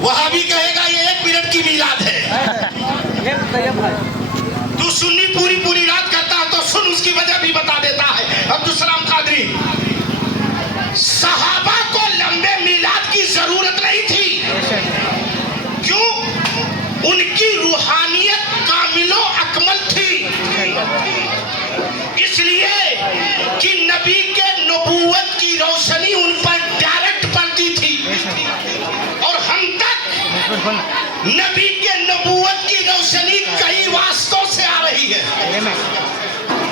वहां भी कहेगा ये 1 मिनट की मीलाद है। तू सुन्नी पूरी रात करता है तो सुन, उसकी वजह भी बता देता है अब्दुल सलाम कादरी। सहाबा को लंबे मीलाद की जरूरत नहीं थी। क्यों? उनकी रूहानियत कामिलो अकमल थी, इसलिए कि नबी के नबूवत की रोशनी उन पर डायरेक्ट पड़ती थी और हम तक नबी के नबूवत की रोशनी कई वास्तों से आ रही है।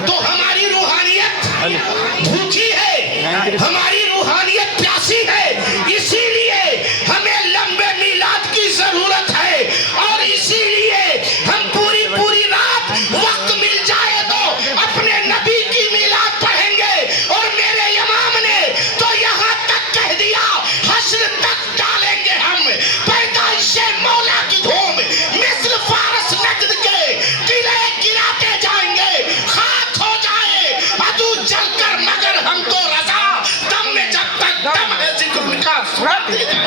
तो हमारी रूहानियत भूखी है, हमारी रूहानियत प्यासी है, इसीलिए हमें लंबे मीलाद की जरूरत है। और इसीलिए हम पूरी रात वक्त मिल जाए तो अपने नबी की मीलाद पढ़ेंगे। और मेरे इमाम ने तो यहाँ तक कह दिया, हश्र तक डालेंगे हम पैदाइशे मौला की धूम, मिस्र फारस नगद के किले गिराते जाएंगे, खाक हो जाए अदू जलकर मगर हमको रजा, दम में जब तक दम है जिक्र का सुराग दे जाए।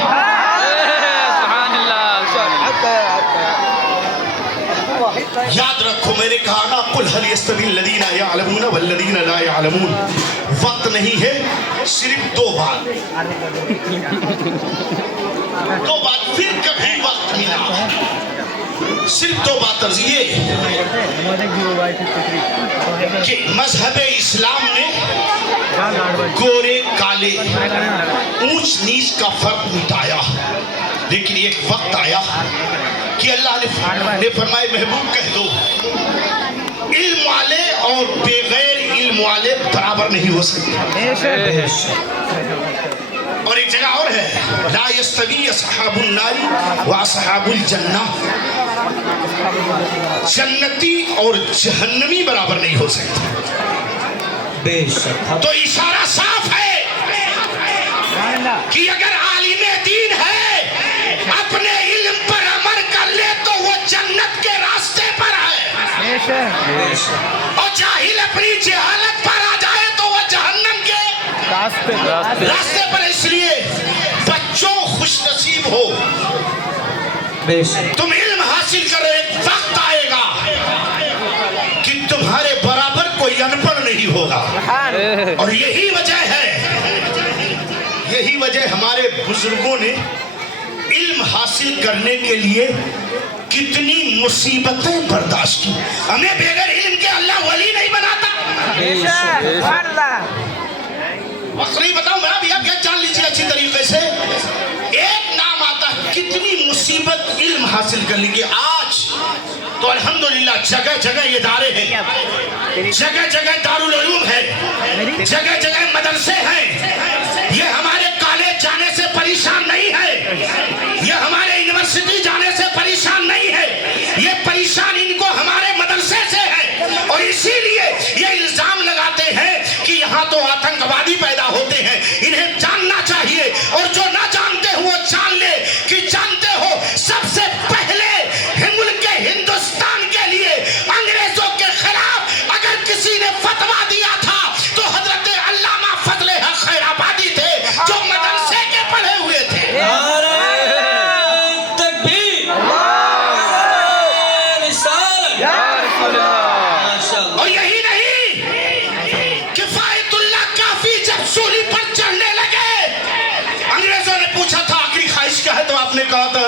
याद रखो मैंने कहा ना, कुल हल यस्तविल लदीना यअलमून वल्लदीना ला यअलमून। वक्त नहीं है, सिर्फ 2 बात, फिर कभी वक्त मिला, सिर्फ 2 बात अर्ज ये कि मजहब इस्लाम ने गोरे काले ऊंच नीच का फर्क मिटाया। लेकिन एक वक्त आया कि अल्लाह ने फरमाए, महबूब कह दो इल्म वाले और बेगैर इल्म वाले बराबर नहीं हो सकते। और एक जगह और है, ला यस्तवी अस्हाबुन नारी व अस्हाबुल जन्नह, जन्नती और जहन्नमी बराबर नहीं हो सकते। तो इशारा साफ है कि अगर आलिमे दीन है अपने इल्म पर अमल कर ले तो वो जन्नत के रास्ते पर है, और जाहिल अपनी जहालत पर आ जाए तो वो जहन्नम के रास्ते पर। इसलिए बच्चों खुशनसीब हो, तुम इल्म हासिल करो, एक वक्त आएगा कि तुम्हारे बराबर कोई अनपढ़ नहीं होगा। और यही वजह हमारे बुजुर्गों ने इल्म हासिल करने के लिए कितनी मुसीबतें बर्दाश्त की। हमें बगैर इल्म के अल्लाह वली नहीं बनाता। नहीं बताऊं मैं, अभी आप जान लीजिए अच्छी तरीके से। एक नाम आता है, कितनी मुसीबत इल्म हासिल करने की। आज तो अल्हम्दुलिल्लाह जगह जगह इदारे हैं, जगह जगह दारुल उलूम है, जगह जगह मदरसे हैं। ये हमारे कॉलेज जाने से परेशान नहीं है, ये हमारे यूनिवर्सिटी जाने से परेशान नहीं है, ये परेशान इनको हमारे मदरसे से है। और इसीलिए ये इल्जाम लगाते हैं कि यहाँ तो आतंकवादी पैदा होते हैं। इन्हें जानना चाहिए, और जो ना जानते हो वो जान ले कि जानते हो सबसे पहले मुल्क हिंदुस्तान के लिए अंग्रेजों के खिलाफ अगर किसी ने फतवा दिया था तो हजरत अल्लामा फजले हक खैराबादी थे, जो मदरसे के पढ़े हुए थे। और यही नहीं, किफायतुल्लाह काफी जब सूली पर चढ़ने लगे, अंग्रेजों ने पूछा था आखिरी ख्वाहिश क्या है, तो आपने कहा था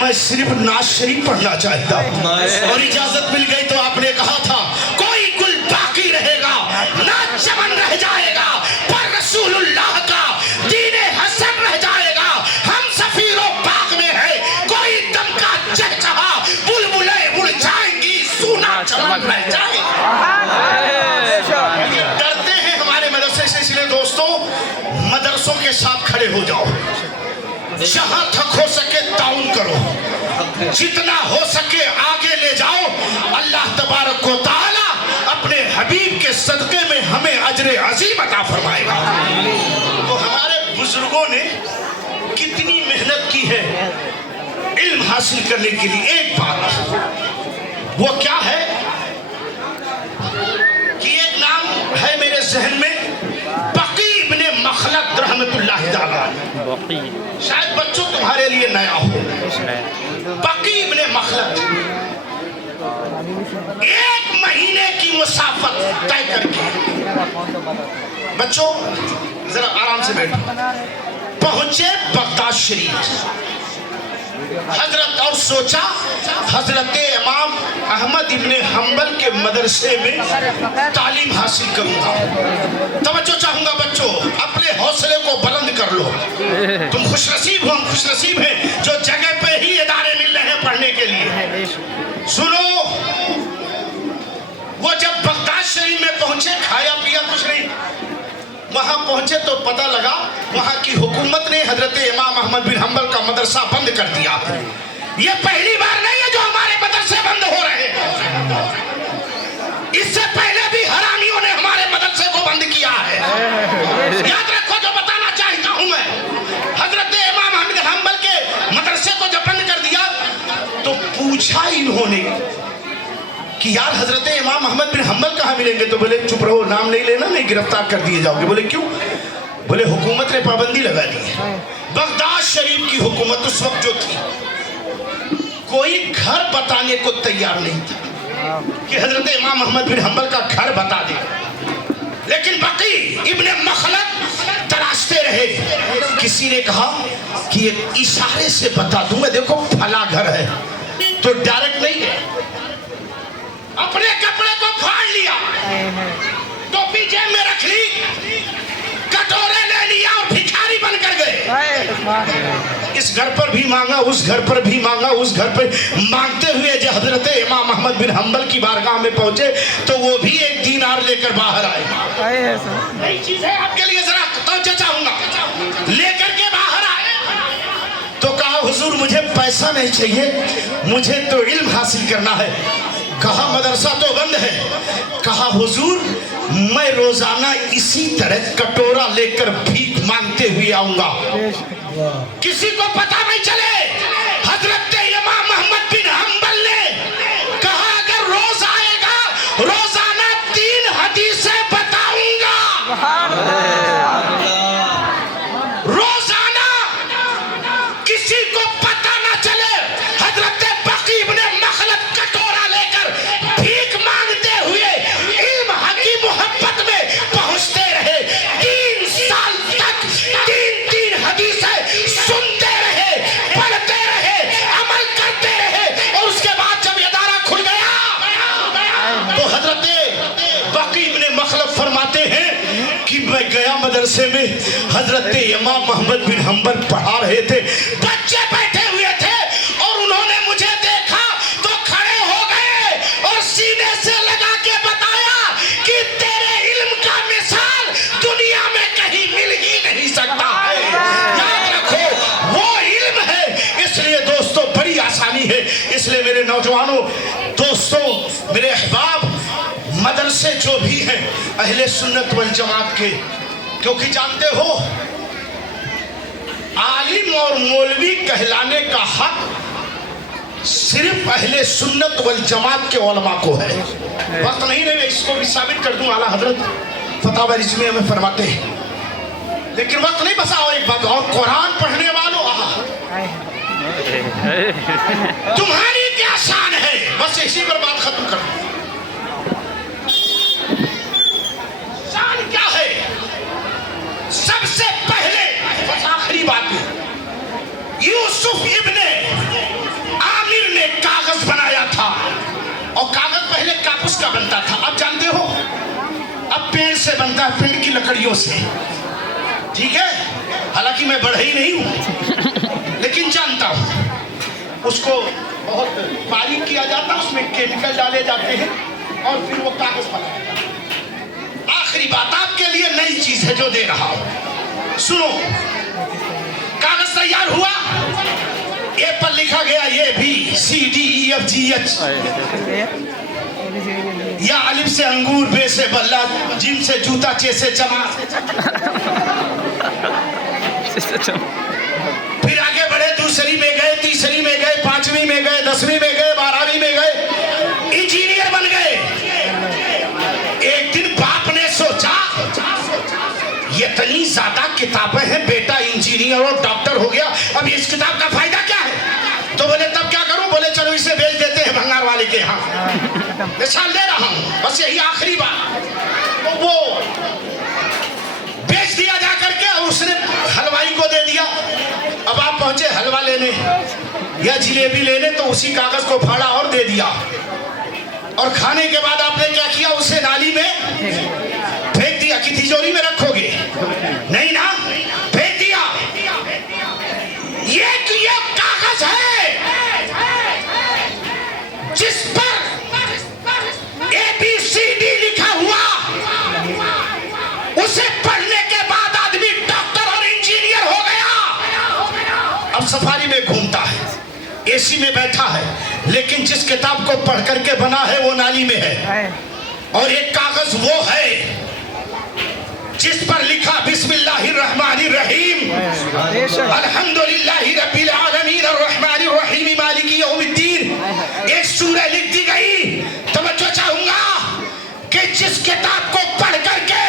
मैं सिर्फ नाज शरीफ पढ़ना चाहता हूँ। और इजाजत मिल गई तो आपने कहा था कोई गुल बाकी रहेगा ना चमन रह जाएगा, पर रसूलुल्लाह का दीने हसन रह जाएगा। हम सफीरों बाग में है, कोई दम का चहचहा, बुलबुलें उड़ जाएंगी, सूना चमन रह जाएगा। डरते हैं हमारे मदरसे से, इसलिए दोस्तों मदरसों के साथ खड़े हो जाओ, जहां तक हो सके ताउन करो, जितना हो सके आगे ले जाओ। अल्लाह तबारक व तआला अपने हबीब के सदके में हमें अजर अजीम अता फरमाएगा। तो हमारे बुजुर्गों ने कितनी मेहनत की है इल्म हासिल करने के लिए। एक बात वो क्या है कि एक नाम है मेरे जहन में, बकी इब्ने मखलद रहमतुल्लाह अलैह। शायद बच्चों तुम्हारे लिए नया हो। बकी इब्ने मखलद 1 महीने की मुसाफत तय करके, बच्चों जरा आराम से बैठो, पहुंचे बगदाद शरीफ हजरत, और सोचा हजरत इमाम अहमद इब्ने हम्बल के मदरसे में तालीम हासिल करूंगा। तवज्जो चाहूंगा बच्चों, अपने हौसले को बुलंद कर लो। तुम खुशनसीब हो, हम खुशनसीब हैं जो जगह पे ही इदारे मिल रहे हैं पढ़ने के लिए। सुनो, वो जब बगदाद शरीफ में पहुंचे, खाया पिया कुछ नहीं, वहां पहुंचे तो पता लगा वहां की हुकूमत ने हजरत इमाम अहमद बिन हम्बल का मदरसा बंद कर दिया। ये पहली बार नहीं है जो हमारे मदरसे बंद हो रहे हैं, इससे पहले भी हरामियों ने हमारे मदरसे को बंद किया है। याद रखो, जो बताना चाहता हूं मैं, हजरत इमाम अहमद बिन हम्बल के मदरसे को जब बंद कर दिया तो पूछा इन्होंने कि यार हजरत इमाम अहमद बिन हम्बल कहाँ मिलेंगे? तो बोले चुप रहो, नाम नहीं लेना, नहीं गिरफ्तार कर दिए जाओगे। बोले क्यों? बोले हुकूमत ने पाबंदी लगा दी है। बगदाद शरीफ की हुकूमत उस वक्त जो थी, कोई घर बताने को तैयार नहीं था कि हजरत इमाम अहमद बिन हम्बल का घर बता दे। लेकिन बकी इब्ने मखलद तलाशते रहे। किसी ने कहा कि एक इशारे से बता दूंगा, देखो फला घर है, तो डायरेक्ट नहीं है। अपने कपड़े को फाड़ लिया, टोपी जेब में रख ली, कटोरे ले लिया और भिखारी बनकर गए। इस घर पर भी मांगा, उस घर पर भी मांगा, उस घर पर मांगते हुए जब हजरत इमाम अहमद बिन हम्बल की बारगाह में पहुंचे तो वो भी 1 दीनार लेकर बाहर आए। नई चीज है आपके लिए, जरा तवज्जो चाहूंगा। लेकर के बाहर आए तो कहा हुजूर मुझे पैसा नहीं चाहिए, मुझे तो इल्म हासिल करना है। कहा मदरसा तो बंद है। कहा हुजूर मैं रोजाना इसी तरह कटोरा लेकर भीख मांगते हुए आऊंगा, किसी को पता नहीं चले। हजरत इमाम अहमद बिन हम्बल ने कहा अगर रोज आएगा रोजाना 3 हदीसें बताऊंगा, रोजाना किसी को पता ना चले। हजरत बकी इब्ने मखलद कटोरा लेकर भीख मांगते हुए इल्म की मोहब्बत में पहुंचते रहे। 3 साल तक 3 हदीसें सुनते रहे, पढ़ते रहे, अमल करते रहे। और उसके बाद जब इदारा खुल गया तो हजरत बकी इब्ने मखलद फरमाते हैं कि मैं गया मदरसे में, हजरत इमाम अहमद बिन हम्बल पढ़ा रहे थे, बच्चे बैठे हुए थे और उन्होंने मुझे देखा तो खड़े हो गए और सीने से लगा के बताया कि तेरे इल्म का मिसाल दुनिया में कहीं मिल ही नहीं सकता है। याद रखो वो इल्म है। इसलिए दोस्तों बड़ी आसानी है। इसलिए मेरे नौजवानों, दोस्तों, मेरे अहबाब, मदरसे जो भी हैं अहले सुन्नत वल जमात के, क्योंकि जानते हो आलिम और मौलवी कहलाने का हक सिर्फ अहले सुन्नत वल जमात के उलमा को है। वक्त नहीं रहे, इसको भी साबित कर दूं। आला हजरत फतवा रिज़वी में फरमाते हैं, लेकिन वक्त नहीं बसाओ। एक बात और, कुरान पढ़ने वालों, तुम्हारी क्या शान है, बस इसी पर बात खत्म कर दो। शान क्या है? सबसे पहले बस आखिरी बात है, यूसुफ इब्ने आमिर ने कागज बनाया था और कागज पहले कागज का बनता था, अब जानते हो अब पेड़ से बनता है, पेड़ की लकड़ियों से। ठीक है, हालांकि मैं बढ़ई नहीं हूं लेकिन जानता हूं। उसको बहुत बारीक किया जाता है, उसमें केमिकल डाले जाते हैं और फिर वो कागज बनाया जाता है। आखिरी बात आपके लिए नई चीज है जो दे रहा हूं, सुनो। कागज तैयार हुआ, ए पर लिखा गया ये भी CDEFGH, या अलिफ से अंगूर, बे से बल्ला, जिम से जूता, चे से चमा। फिर आगे बढ़े, दूसरी में गए, तीसरी में गए, 5वीं में गए, 10वीं में गए, 12वीं में गए, इंजीनियर बन गए। एक दिन बाप ने सोचा इतनी ज्यादा किताबें हैं, बेटा इंजीनियर انجینئر ہو, ڈاکٹر ہو گیا, اب اس کتاب کا فائدہ کیا ہے؟ تو بولے تب کیا کروں؟ بولے چلو اسے بیچ دیتے ہیں بھنگار والے کے ہاں. مثال دے رہا ہوں, بس یہی آخری بات. تو وہ بیچ دیا جا کر کے, اور اس نے حلوائی کو دے دیا. اب آپ پہنچے حلوہ لینے یا جلیبی لینے, تو اسی کاغذ کو پھاڑا اور دے دیا, اور کھانے کے بعد آپ نے کیا کیا؟ اسے نالی میں پھینک دیا. کہ تجوری میں رکھو گے؟ نہیں نا, پھینک دیا. یہ کاغذ ہے جس پر ABCD لکھا ہوا, اسے پڑھنے کے بعد آدمی ڈاکٹر اور انجینئر ہو گیا. اب سفاری میں گھومتا ہے, AC میں بیٹھا ہے, لیکن جس کتاب کو پڑھ کر کے بنا ہے وہ نالی میں ہے. اور ایک کاغذ وہ ہے جس پر لکھا بسم اللہ الرحمن الرحیم, الحمدللہ رب العالمین الرحمن الرحیم مالک یوم الدین. ایک سورہ لکھ دی گئی. توجہ چاہوں گا کہ جس کتاب کو پڑھ کر کے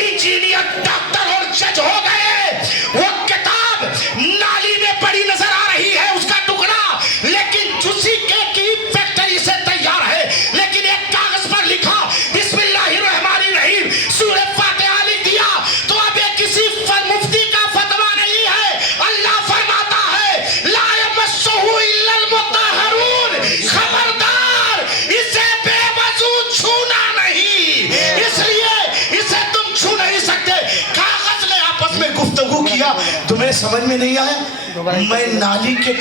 انجینئر, ڈاکٹر اور جج ہو گئے, وہ کتاب نالی میں پڑی نظر آ رہی ہے, اس کا ٹکڑا, لیکن اسی کی فیکٹری سے تیار ہے. لیکن ایک کاغذ پر لکھا بسم اللہ الرحمن الرحیم, سورہ فاتحہ لکھ دیا. تو اب یہ کسی مفتی کا فتویٰ نہیں ہے. اللہ فرماتا ہے لا یمسہ الا المطہرون, خبردار اسے بے وضو چھونا نہیں, اس لیے اسے تم چھو نہیں سکتے. کاغذ نے آپس میں گفتگو کیا. تمہیں سمجھ میں نہیں آیا؟ میں نالی کے